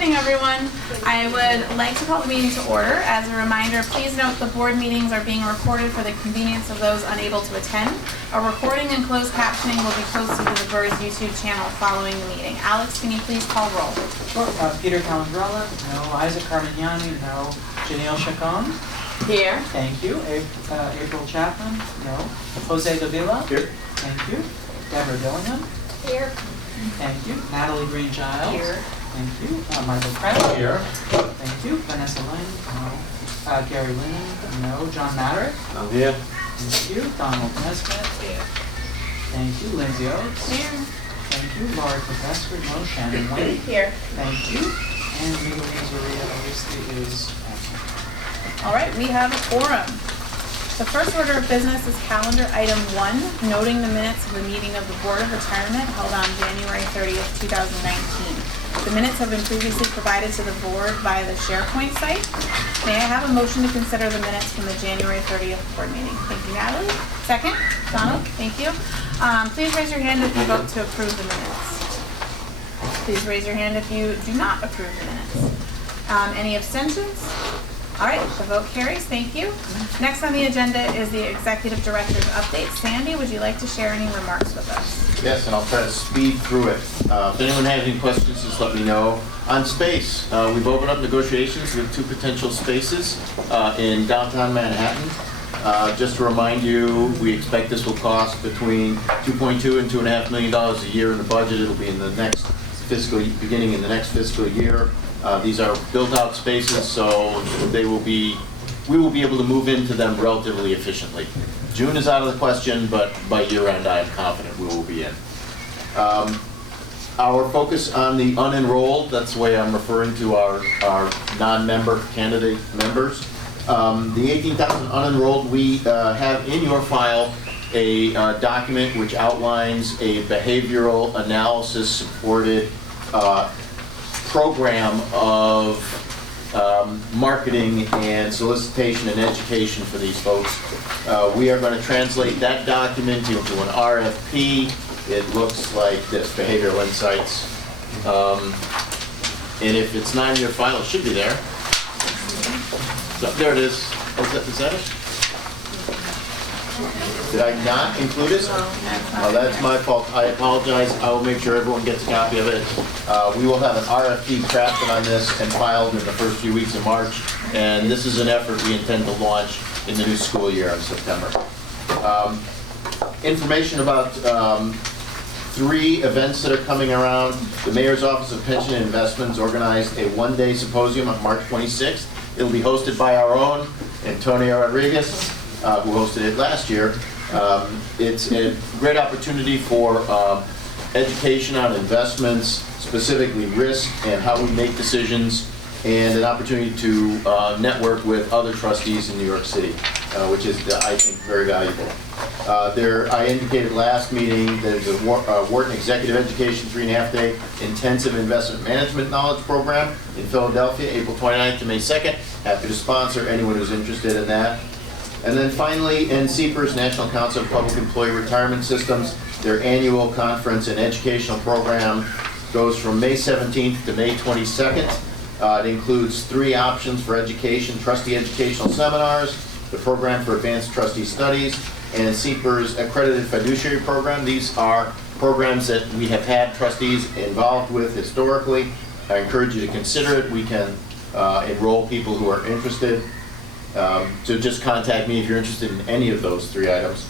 evening, everyone. I would like to call the meeting to order. As a reminder, please note the board meetings are being recorded for the convenience of those unable to attend. A recording and closed captioning will be posted to the BERS YouTube channel following the meeting. Alex, can you please call roll? Sure. Peter Calandrella, no. Isaac Carmignani, no. Janelle Chacon. Here. Thank you. April Chapman, no. Jose Davila. Here. Thank you. Deborah Dillingham. Here. Thank you. Natalie Green-Giles. Here. Thank you. Michael Kress. Here. Thank you. Vanessa Lynn, no. Gary Lynn, no. John Maderick. I'm here. Thank you. Donald Nesbitt. Here. Thank you. Lindsay Oates. Here. Thank you. Laurie Professor, no. Shannon Wayne. Here. Thank you. And Miguel Maria obviously is absent. All right, we have a quorum. The first order of business is calendar item 1, noting the minutes of the meeting of the Board of Retirement held on January 30th, 2019. The minutes have been previously provided to the board via the SharePoint site. May I have a motion to consider the minutes from the January 30th board meeting? Thank you, Natalie. Second? Donald? Thank you. Please raise your hand if you vote to approve the minutes. Please raise your hand if you do not approve the minutes. Any abstentions? All right, the vote carries. Thank you. Next on the agenda is the Executive Director's update. Sandy, would you like to share any remarks with us? Yes, and I'll try to speed through it. If anyone has any questions, just let me know. On space, we've opened up negotiations with 2 potential spaces in downtown Manhattan. Just to remind you, we expect this will cost between $2.2 and $2.5 million a year in the budget. It'll be in the next beginning in the next fiscal year. These are built-out spaces, so we will be able to move into them relatively efficiently. June is out of the question, but by year-end, I am confident we will be in. Our focus on the unenrolled, that's the way I'm referring to our non-member candidate members. The 18,000 unenrolled, we have in your file a document which outlines a behavioral analysis supported program of marketing and solicitation and education for these folks. We are going to translate that document into an RFP. It looks like this, Behavioral Insights. And if it's not in your file, it should be there. So, there it is. Is that it? Did I not include it? Oh, that's my fault. I apologize. I will make sure everyone gets a copy of it. We will have an RFP crafted on this and filed in the first few weeks of March. And this is an effort we intend to launch in the new school year in September. Information about 3 events that are coming around. The Mayor's Office of Pension and Investments organized a 1-day symposium on March 26th. It'll be hosted by our own Antonio Rodriguez, who hosted it last year. It's a great opportunity for education on investments, specifically risk and how we make decisions, and an opportunity to network with other trustees in New York City, which is, I think, very valuable. I indicated last meeting that there's a Wharton Executive Education 3.5-day intensive investment management knowledge program in Philadelphia, April 29th to May 2nd. Happy to sponsor anyone who's interested in that. And then finally, NCPERS, National Council of Public Employee Retirement Systems, their annual conference and educational program goes from May 17th to May 22nd. It includes 3 options for education: trustee educational seminars, the program for advanced trustee studies, and NCPERS accredited fiduciary program. These are programs that we have had trustees involved with historically. I encourage you to consider it. We can enroll people who are interested. So just contact me if you're interested in any of those 3 items.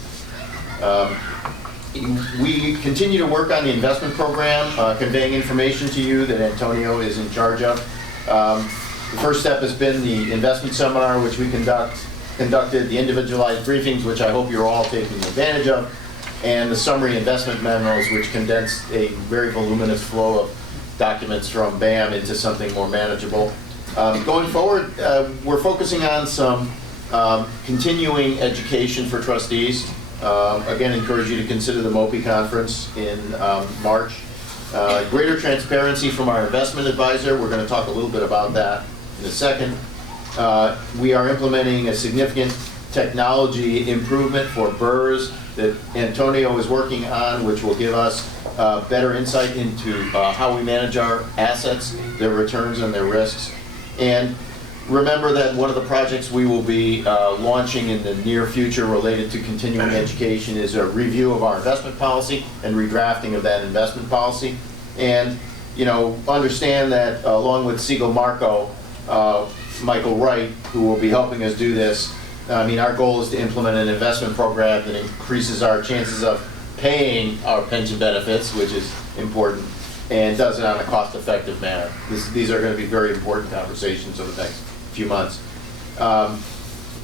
We continue to work on the investment program, conveying information to you that Antonio is in charge of. The first step has been the investment seminar, which we conducted, the individualized briefings, which I hope you're all taking advantage of, and the summary investment memos, which condensed a very voluminous flow of documents from BAM into something more manageable. Going forward, we're focusing on some continuing education for trustees. Again, encourage you to consider the MOPI conference in March. Greater transparency from our investment advisor. We're going to talk a little bit about that in a second. We are implementing a significant technology improvement for BERS that Antonio is working on, which will give us better insight into how we manage our assets, their returns and their risks. And remember that one of the projects we will be launching in the near future related to continuing education is a review of our investment policy and redrafting of that investment policy. And, you know, understand that along with Siegel Marco, Michael Wright, who will be helping us do this, I mean, our goal is to implement an investment program that increases our chances of paying our pension benefits, which is important, and does it on a cost-effective manner. These are going to be very important conversations over the next few months.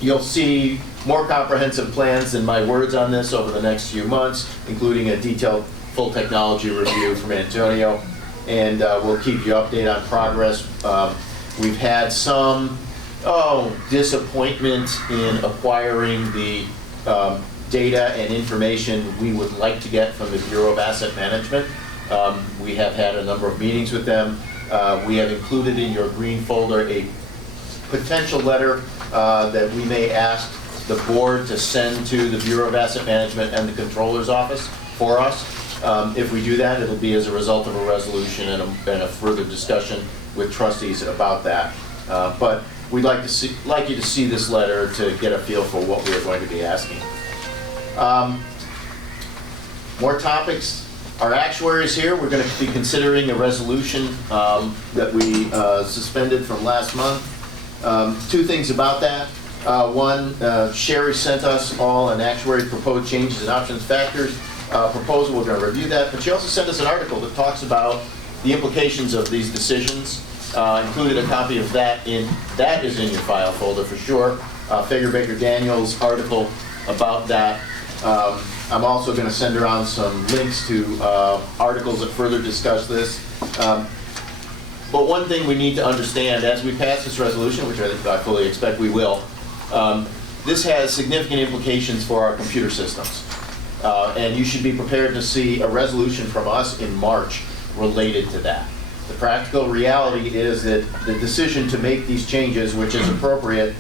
You'll see more comprehensive plans than my words on this over the next few months, including a detailed full technology review from Antonio, and we'll keep you updated on progress. We've had some disappointment in acquiring the data and information we would like to get from the Bureau of Asset Management. We have had a number of meetings with them. We have included in your green folder a potential letter that we may ask the board to send to the Bureau of Asset Management and the Controller's Office for us. If we do that, it'll be as a result of a resolution and a further discussion with trustees about that. But we'd like you to see this letter to get a feel for what we are going to be asking. More topics. Our actuaries here, we're going to be considering a resolution that we suspended from last month. Two things about that. One, Sherry sent us all an actuary proposed changes in options factors proposal. We're going to review that, but she also sent us an article that talks about the implications of these decisions. Included a copy of that is in your file folder for sure. Fager Baker Daniels article about that. I'm also going to send around some links to articles that further discuss this. But one thing we need to understand as we pass this resolution, which I fully expect we will, this has significant implications for our computer systems. And you should be prepared to see a resolution from us in March related to that. The practical reality is that the decision to make these changes, which is appropriate,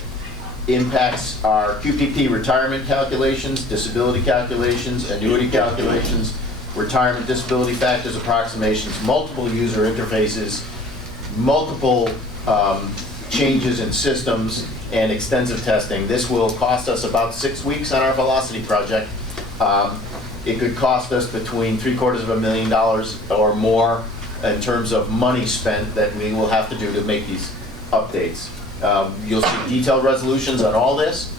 impacts our QPP retirement calculations, disability calculations, annuity calculations, retirement disability factors approximations, multiple user interfaces, multiple changes in systems, and extensive testing. This will cost us about 6 weeks on our Velocity project. It could cost us between $750,000 or more in terms of money spent that we will have to do to make these updates. You'll see detailed resolutions on all this.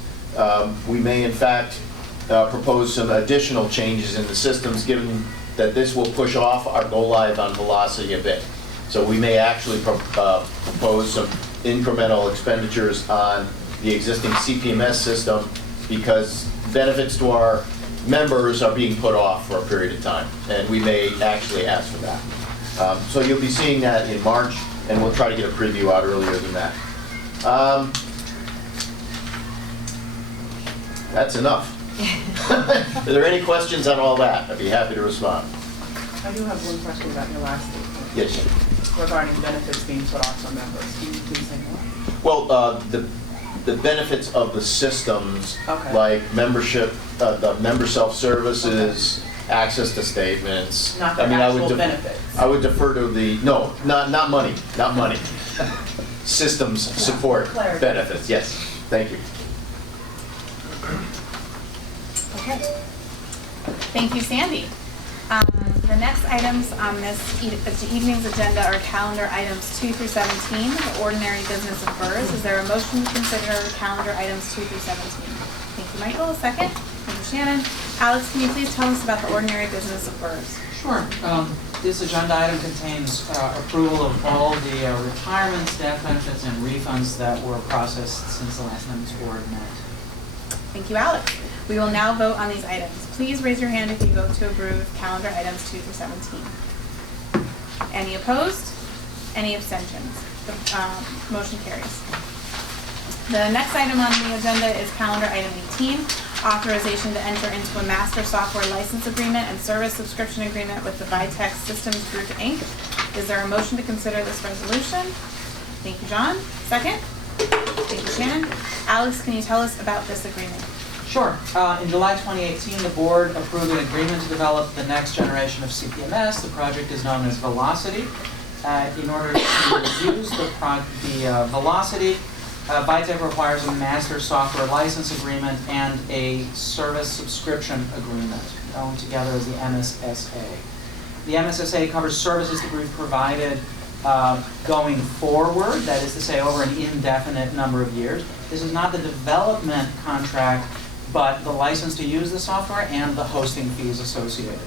We may in fact propose some additional changes in the systems given that this will push off our go live on Velocity a bit. So we may actually propose some incremental expenditures on the existing CPMS system because benefits to our members are being put off for a period of time, and we may actually ask for that. So you'll be seeing that in March, and we'll try to get a preview out earlier than that. That's enough. Are there any questions on all that? I'd be happy to respond. I do have one question about your last statement. Yes, sir. Regarding benefits being put off on members. Can you please say more? Well, the benefits of the systems, Okay. like membership, the member self-services, access to statements. Not the actual benefits. I would defer to the, no, not money, not money. Systems support Clarity. benefits, yes. Thank you. Okay. Thank you, Sandy. The next items on this evening's agenda are calendar items 2 through 17, the ordinary business of BERS. Is there a motion to consider calendar items 2 through 17? Thank you, Michael. A second. Thank you, Shannon. Alex, can you please tell us about the ordinary business of BERS? Sure. This agenda item contains approval of all the retirement, staff benefits, and refunds that were processed since the last time this board met. Thank you, Alex. We will now vote on these items. Please raise your hand if you vote to approve calendar items 2 through 17. Any opposed? Any abstentions? The motion carries. The next item on the agenda is calendar item 18, authorization to enter into a master software license agreement and service subscription agreement with the Vitex Systems Group, Inc. Is there a motion to consider this resolution? Thank you, John. Second? Thank you, Shannon. Alex, can you tell us about this agreement? Sure. In July 2018, the board approved an agreement to develop the next generation of CPMS. The project is known as Velocity. In order to use the Velocity, Vitek requires a master software license agreement and a service subscription agreement, known together as the MSSA. The MSSA covers services to be provided going forward, that is to say over an indefinite number of years. This is not the development contract, but the license to use the software and the hosting fees associated.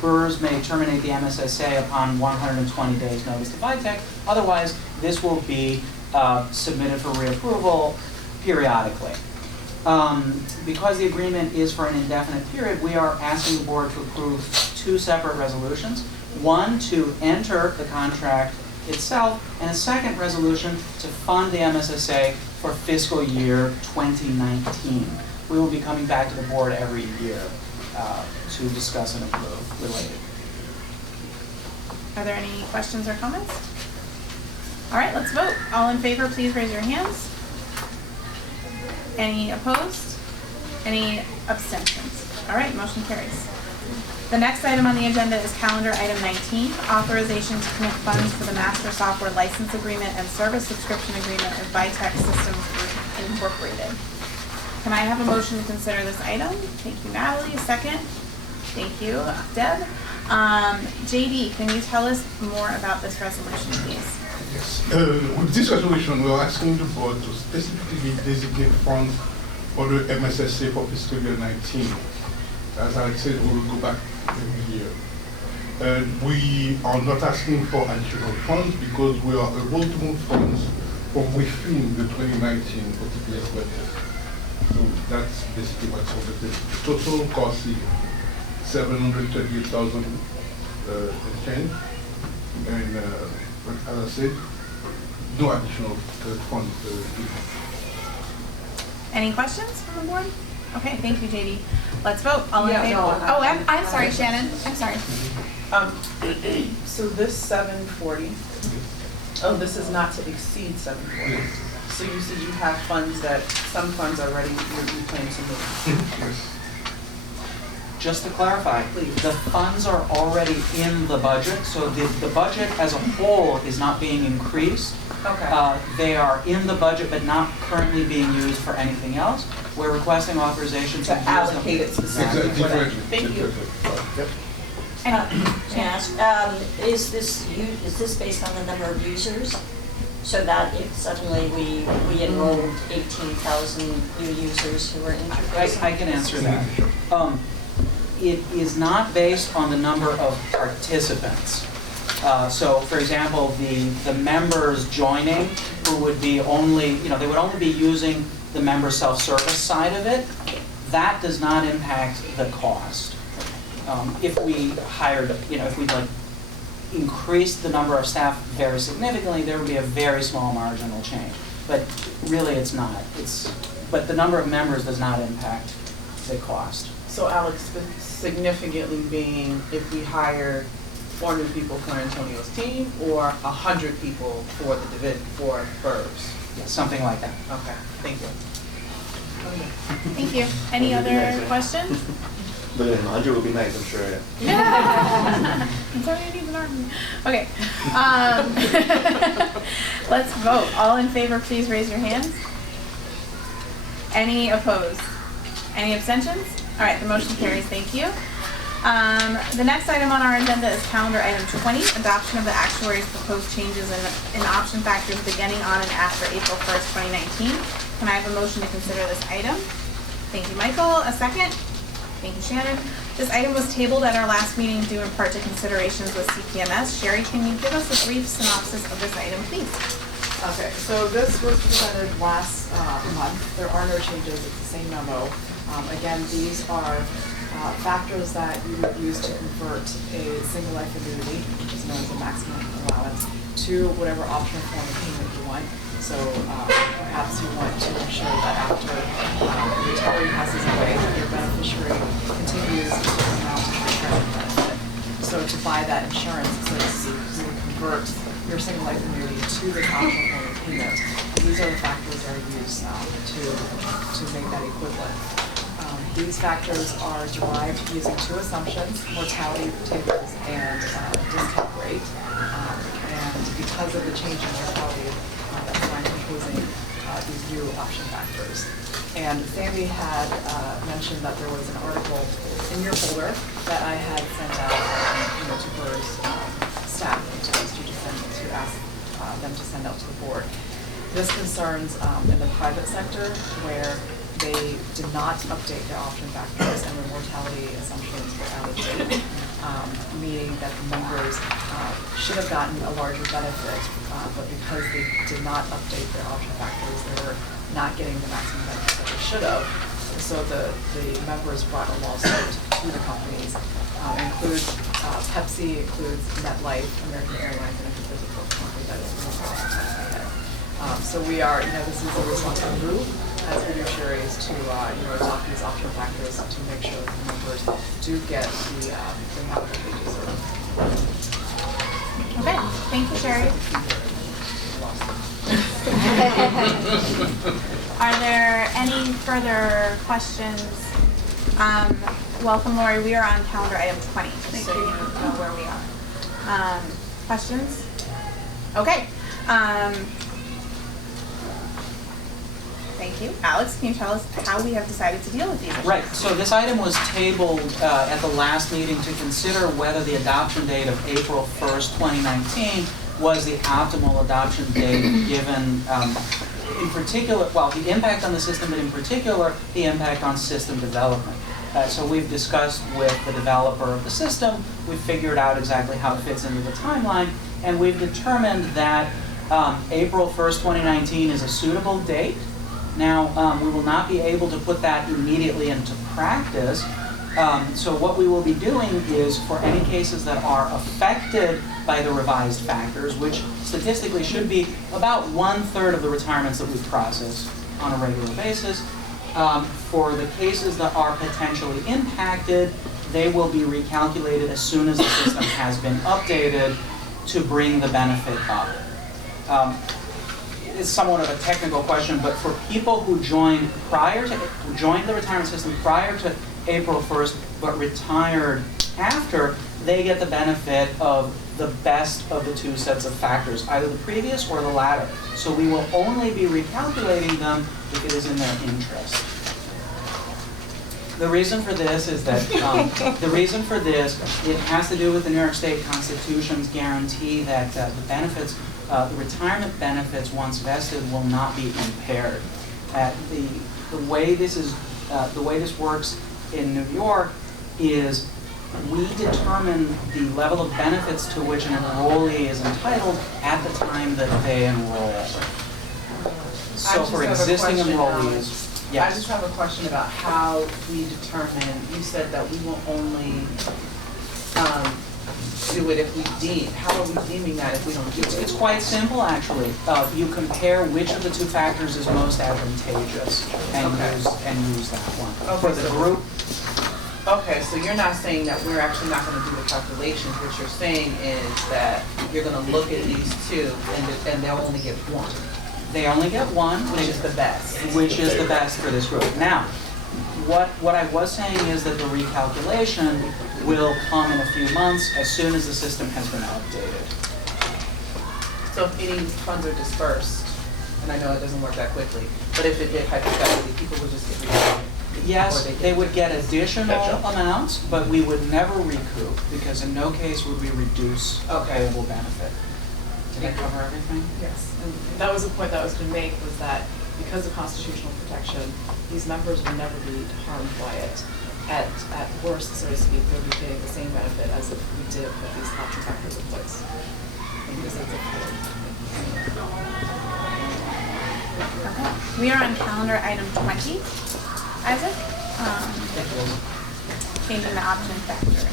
BERS may terminate the MSSA upon 120 days notice to Vitek. Otherwise, this will be submitted for reapproval periodically. Because the agreement is for an indefinite period, we are asking the board to approve 2 separate resolutions. One to enter the contract itself, and a second resolution to fund the MSSA for fiscal year 2019. We will be coming back to the board every year to discuss and approve related. Are there any questions or comments? All right, let's vote. All in favor, please raise your hands. Any opposed? Any abstentions? All right, motion carries. The next item on the agenda is calendar item 19, authorization to commit funds for the master software license agreement and service subscription agreement with Vitek Systems Group Incorporated. Can I have a motion to consider this item? Thank you, Natalie. A second. Thank you, Deb. JD, can you tell us more about this resolution, please? Yes. With this resolution, we are asking the board to specifically designate funds for the MSSA for fiscal year 19. As I said, we will go back every year. And we are not asking for additional funds because we are able to move funds from within the 2019 OTPS budget. So that's basically what's on the table. The total cost is $738,000 and change. And as I said, no additional funds. Any questions from the board? Okay, thank you, JD. Let's vote. All in Yeah, favor? no, I'm sorry, Shannon. I'm sorry. So this 740, this is not to exceed 740. So you said you have funds that, some funds already you plan to move. Yes. Just to clarify, Please. the funds are already in the budget, so the budget as a whole is not being increased. Okay. They are in the budget but not currently being used for anything else. We're requesting authorization To use allocate them. it specifically for that. Differently. Thank you. Yep. May I ask, is this based on the number of users? So that if suddenly we enrolled 18,000 new users who were interested? I can answer that. It is not based on the number of participants. So, for example, the members joining who would be only, they would only be using the member self-service side of it. That does not impact the cost. If we hired, if we increased the number of staff very significantly, there would be a very small marginal change. But really, it's not. But the number of members does not impact the cost. So Alex, significantly being if we hire 400 people for Antonio's team or 100 people for the for BERS? Yeah, something like that. Okay, thank you. Thank you. Any other questions? But 100 would be nice, I'm sure. Antonio needs an army. Okay. Let's vote. All in favor, please raise your hands. Any opposed? Any abstentions? All right, the motion carries. Thank you. The next item on our agenda is calendar item 20, adoption of the actuary's proposed changes in option factors beginning on and after April 1st, 2019. Can I have a motion to consider this item? Thank you, Michael. A second? Thank you, Shannon. This item was tabled at our last meeting due in part to considerations with CPMS. Sherry, can you give us a brief synopsis of this item, please? Okay, so this was presented last month. There are no changes, it's the same memo. Again, these are factors that you would use to convert a single life annuity, which is known as a maximum allowance, to whatever optional form of payment you want. So perhaps you want to ensure that after the retiree passes away, your beneficiary continues to amount of retirement benefit. So to buy that insurance, so to speak, you would convert your single life annuity to the optional form of payment. You these are the factors that are used to make that equivalent. These factors are derived using two assumptions, mortality tables and discount rate. And because of the change in mortality, that's why I'm proposing these new option factors. And Sandy had mentioned that there was an article in your folder that I had sent out to BERS staff and to these to ask them to send out to the board. This concerns in the private sector where they did not update their option factors and their mortality assumptions were allocated, meaning that the members should have gotten a larger benefit, but because they did not update their option factors, they were not getting the maximum benefit that they should have. So the members brought a lawsuit to the companies. Includes Pepsi, includes MetLife, American Airlines, and I think there's a fourth company that is off the top of my head. So we are, this is a responsible move as fiduciaries to, adopt these option factors to make sure that the members do get the amount that they deserve. Okay, thank you, Sherry. Are there any further questions? Welcome, Lori. We are on calendar item 20, so you know where we are. Questions? Okay. Thank you. Alex, can you tell us how we have decided to deal with these issues? Right, so this item was tabled at the last meeting to consider whether the adoption date of April 1st, 2019 was the optimal adoption date given, in particular, the impact on the system, but in particular, the impact on system development. So we've discussed with the developer of the system, we've figured out exactly how it fits into the timeline, and we've determined that April 1st, 2019 is a suitable date. Now, we will not be able to put that immediately into practice. So what we will be doing is for any cases that are affected by the revised factors, which statistically should be about 1/3 of the retirements that we process on a regular basis, for the cases that are potentially impacted, they will be recalculated as soon as the system has been updated to bring the benefit up. It's somewhat of a technical question, but for people who joined the retirement system prior to April 1st, but retired after, they get the benefit of the best of the two sets of factors, either the previous or the latter. So we will only be recalculating them if it is in their interest. The reason for this is that, it has to do with the New York State Constitution's guarantee that the benefits, the retirement benefits once vested will not be impaired. The way this works in New York is we determine the level of benefits to which an enrollee is entitled at the time that they enroll. So for existing enrollees, yes. I just have a question about how we determine, you said that we will only do it if we deem. How are we deeming that if we don't do it? It's quite simple, actually. You compare which of the two factors is most advantageous and use that one. Okay, For the group, okay, so you're not saying that we're actually not going to do the calculations. What you're saying is that you're going to look at these two and they'll only get one. they only get one. Which is the best. Which is the best for this group. Now, what I was saying is that the recalculation will come in a few months as soon as the system has been updated. So if any funds are dispersed, and I know it doesn't work that quickly, but if it did hypothetically, people would just get recalculated. Yes, they would get additional amounts, but we would never recoup, because in no case would we reduce a payable benefit. Did I cover everything? Yes, and that was the point that I was going to make, was that because of constitutional protection, these members will never be harmed by it. At worst, so to speak, they'll be getting the same benefit as if we did put these option factors in place. Okay. We are on calendar item 20. Isaac? Changing the option factor.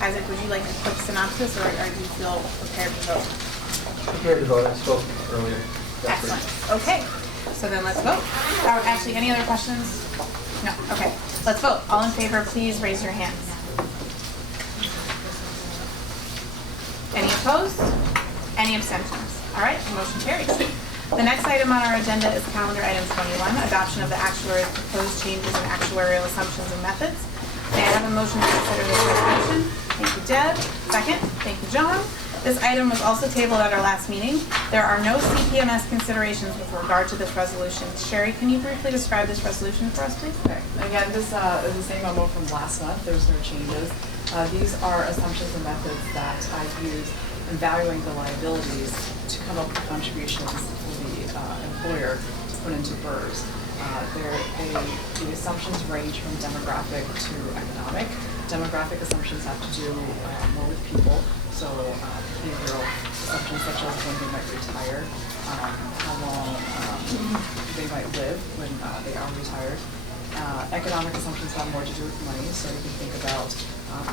Isaac, would you like a quick synopsis, or do you feel prepared to vote? Prepared to vote. I spoke earlier. Excellent. Okay. So then let's vote. Actually, any other questions? No. Okay. Let's vote. All in favor, please raise your hands. Any opposed? Any abstentions? All right, motion carries. The next item on our agenda is calendar item 21, adoption of the actuary's proposed changes in actuarial assumptions and methods. May I have a motion to consider this resolution? Thank you, Deb. Second. Thank you, John. This item was also tabled at our last meeting. There are no CPMS considerations with regard to this resolution. Sherry, can you briefly describe this resolution for us, please? Okay, again, this is the same memo from last month, there's no changes. These are assumptions and methods that I've used in valuing the liabilities to come up with contributions for the employer to put into BERS. The assumptions range from demographic to economic. Demographic assumptions have to do more with people, so behavioral assumptions such as when they might retire, how long they might live when they are retired. Economic assumptions have more to do with money, so you can think about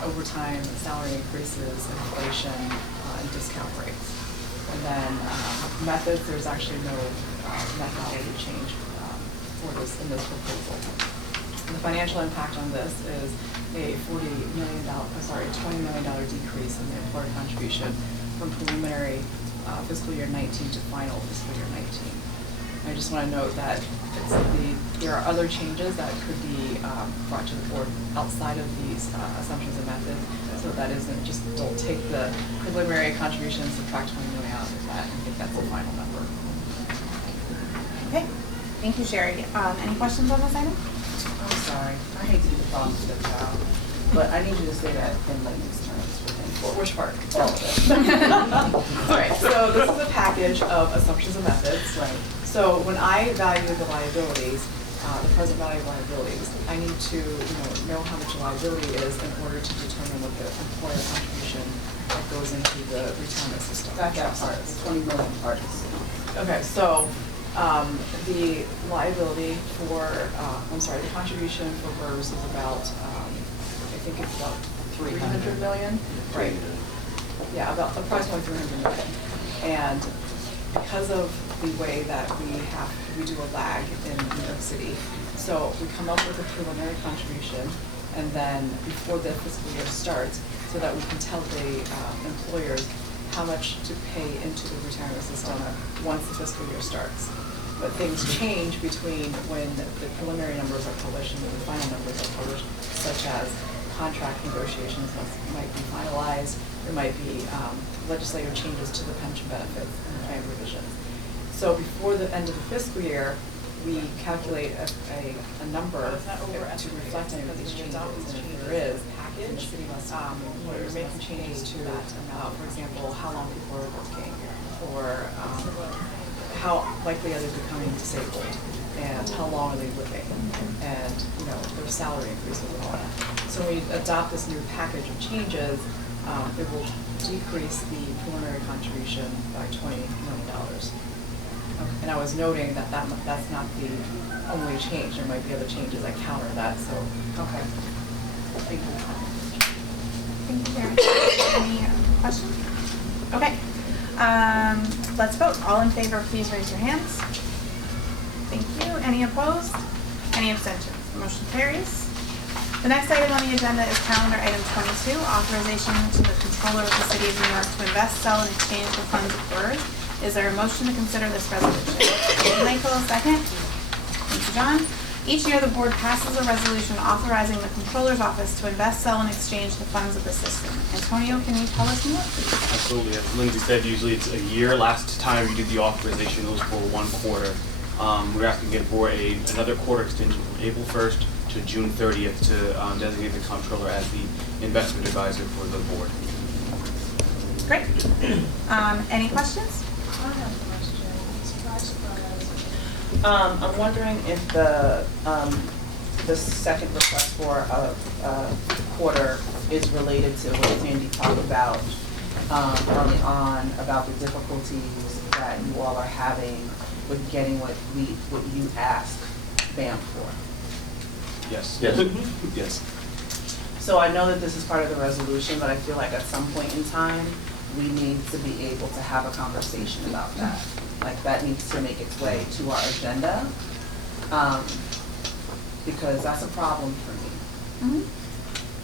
overtime, salary increases, inflation, and discount rates. And then methods, there's actually no methodology change for this in this proposal. And the financial impact on this is a $20 million decrease in the employer contribution from preliminary fiscal year 19 to final fiscal year 19. I just want to note that there are other changes that could be brought to the board outside of these assumptions and methods. So that isn't just, don't take the preliminary contribution and subtract 20 million out of that and think that's the final number. Okay. Thank you, Sherry. Any questions on this item? I'm sorry, I hate to be the problem to the child, but I need you to say that in layman's terms for me. Which part? All of it. All right, so this is a package of assumptions and methods. Right. So when I value the liabilities, the present value of liabilities, I need to know how much a liability is in order to determine what the employer contribution that goes into the retirement system. Got that part, the 20 million parts. Okay, so the liability for, the contribution for BERS is about, I think it's about 300 million. Right. Yeah, about approximately 300 million. And because of the way that we do a lag in New York City, so we come up with a preliminary contribution, and then before the fiscal year starts, so that we can tell the employers how much to pay into the retirement system once the fiscal year starts. But things change between when the preliminary numbers are published and when the final numbers are published, such as contract negotiations might be finalized. There might be legislative changes to the pension benefits and the plan revisions. So before the end of the fiscal year, we calculate a number to reflect any of these changes. And if there is, the city must we're making changes to that amount. For example, how long people are working, or how likely are they becoming disabled, and how long are they living, and their salary increases and all that. So when we adopt this new package of changes, it will decrease the preliminary contribution by $20 million. And I was noting that that's not the only change. There might be other changes that counter that. So okay. Thank you. Thank you, Karen. Any questions? Okay. Let's vote. All in favor, please raise your hands. Thank you. Any opposed? Any abstentions? The motion carries. The next item on the agenda is calendar item 22, authorization to the controller of the city of New York to invest, sell, and exchange the funds of BERS. Is there a motion to consider this resolution? Michael, second. Thank you, John. Each year, the board passes a resolution authorizing the controller's office to invest, sell, and exchange the funds of the system. Antonio, can you tell us more? Absolutely. As Lindsay said, usually it's a year. Last time we did the authorization, it was for 1 quarter. We're asking again for another quarter extension from April 1st to June 30th to designate the comptroller as the investment advisor for the board. Great. Any questions? I have a question. I'm wondering if the second request for a quarter is related to what Sandy talked about early on about the difficulties that you all are having with getting what you ask BAM for. Yes. Yes. Yes. So I know that this is part of the resolution, but I feel like at some point in time, we need to be able to have a conversation about that. Like that needs to make its way to our agenda, because that's a problem for me.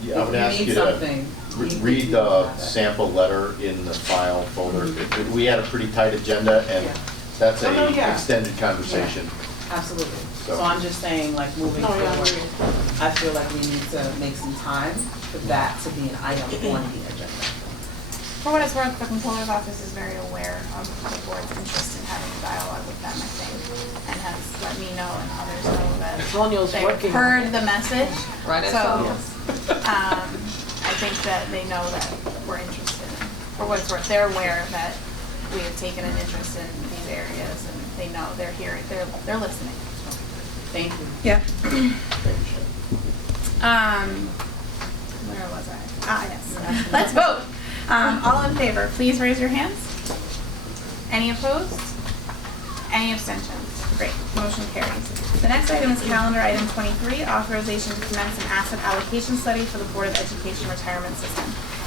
Yeah, I would ask you to, Read the sample letter in the file folder. We had a pretty tight agenda, and Yeah. that's Oh, no, a yeah. extended conversation. Absolutely. So- So I'm just saying, like, moving No, yeah, I forward, agree. I feel like we need to make some time for that to be an item on the agenda. For what it's worth, the controller's office is very aware of the board's interest in having a dialogue with them, I think, and has let me know and others know that Antonio's they've working. heard the message. Right, So, I think that they know that we're interested in, for what it's worth, they're aware that we have taken an interest in these areas, and they know they're hearing, they're listening. Thank you. Yep. Where was I? Yes. Let's vote. All in favor, please raise your hands. Any opposed? Any abstentions? Great, motion carries. The next item is calendar item 23, authorization to commence an asset allocation study for the Board of Education Retirement System.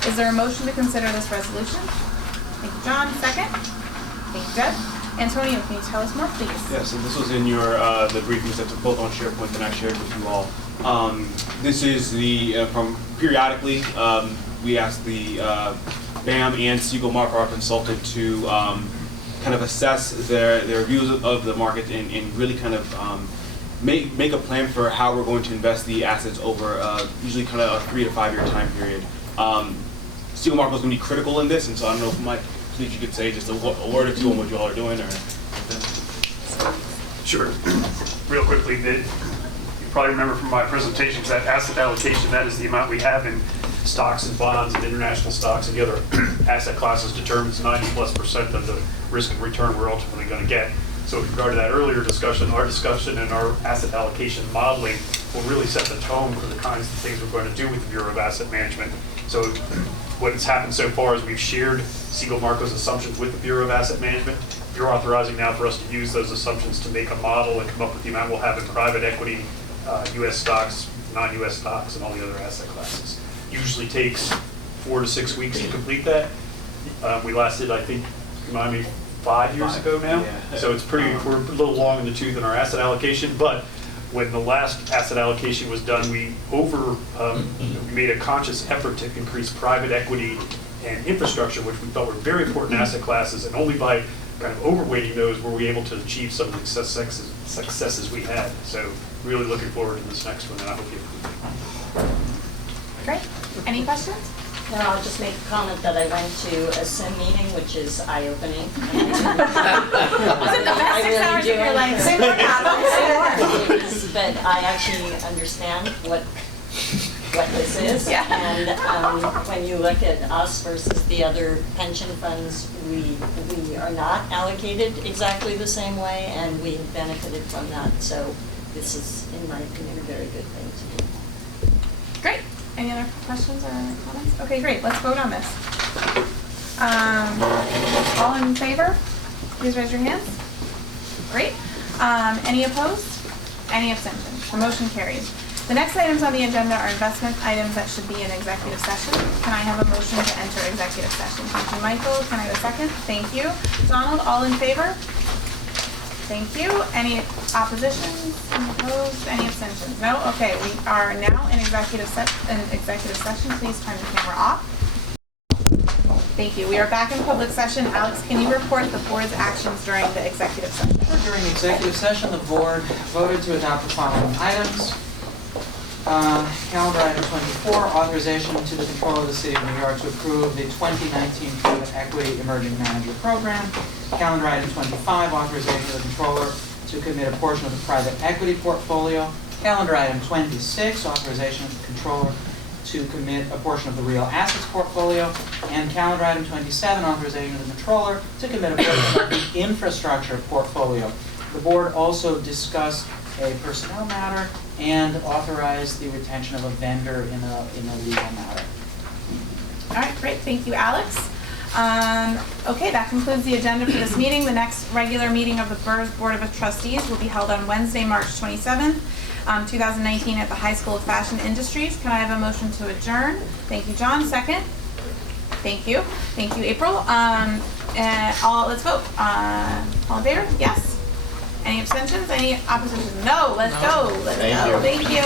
Is there a motion to consider this resolution? Thank you, John. Second? Thank you, Deb. Antonio, can you tell us more, please? Yes, and this was in your, the briefings that took both on SharePoint that I shared with you all. This is the, from periodically, we asked the BAM and Siegel Mark, our consultant, to kind of assess their views of the market and really kind of make a plan for how we're going to invest the assets over usually kind of a 3 to 5 year time period. Siegel Mark was going to be critical in this, and so I don't know if Mike, please you could say just a word or two on what you all are doing, or. Sure. Real quickly, you probably remember from my presentations that asset allocation, that is the amount we have in stocks and bonds and international stocks and the other asset classes determines 90+% of the risk and return we're ultimately going to get. So with regard to that earlier discussion, our discussion and our asset allocation modeling will really set the tone for the kinds of things we're going to do with the Bureau of Asset Management. So what has happened so far is we've shared Siegel Marco's assumptions with the Bureau of Asset Management. You're authorizing now for us to use those assumptions to make a model and come up with the amount we'll have in private equity, U.S. stocks, non-U.S. stocks, and all the other asset classes. Usually takes 4 to 6 weeks to complete that. We lasted, I think, remind me, 5 years ago now. Yeah. So it's we're a little long in the tooth in our asset allocation, but when the last asset allocation was done, we made a conscious effort to increase private equity and infrastructure, which we thought were very important asset classes, and only by kind of overweighting those were we able to achieve some of the successes we had. So really looking forward to this next one, and I hope you approve. Great. Any questions? No, I'll just make a comment that I went to a SIM meeting, which is eye-opening. Was it the best 6 hours of your life? Say more, Adam, say more. But I actually understand what this is. Yeah. And when you look at us versus the other pension funds, we are not allocated exactly the same way, and we have benefited from that. So this is, in my opinion, a very good thing to do. Great. Any other questions or comments? Okay, great. Let's vote on this. All in favor? Please raise your hands. Great. Any opposed? Any abstentions? The motion carries. The next items on the agenda are investment items that should be in executive session. Can I have a motion to enter executive session? Thank you, Michael. Can I have a second? Thank you. Donald, all in favor? Thank you. Any opposition? Any opposed? Any abstentions? No? Okay, we are now in executive session. Please turn the camera off. Thank you. We are back in public session. Alex, can you report the board's actions during the executive session? During the executive session, the board voted to adopt the following items. Calendar item 24, authorization to the controller of the City of New York to approve the 2019 Private Equity Emerging Manager Program. Calendar item 25, authorization to the controller to commit a portion of the private equity portfolio. Calendar item 26, authorization of the controller to commit a portion of the real assets portfolio. And calendar item 27, authorization of the controller to commit a portion of the infrastructure portfolio. The board also discussed a personnel matter and authorized the retention of a vendor in a legal matter. All right, great. Thank you, Alex. Okay, that concludes the agenda for this meeting. The next regular meeting of the BERS Board of Trustees will be held on Wednesday, March 27th, 2019 at the High School of Fashion Industries. Can I have a motion to adjourn? Thank you, John. Second? Thank you. Thank you, April. Let's vote. All in favor? Yes. Any abstentions? Any opposition? No. Let's go. Let's go. Thank you. Thank you.